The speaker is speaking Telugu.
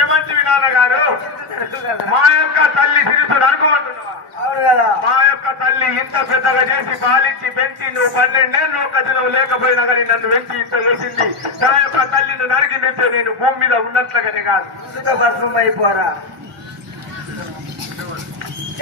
ఏమంటివి నాన్నగారు? మా యొక్క తల్లి సిరుసుడు అనుకోమంటున్నావా? మా యొక్క తల్లి ఇంత పెద్దగా చేసి పాలించి పెంచి నువ్వు 12 ఏళ్ళు ఒక దినం లేకపోయినా కానీ నన్ను పెంచి ఇంత చేసింది. నా యొక్క తల్లిని నరికి మెప్పే నేను భూమి మీద ఉన్నట్లుగానే కాదు. భస్మం అయిపోరా.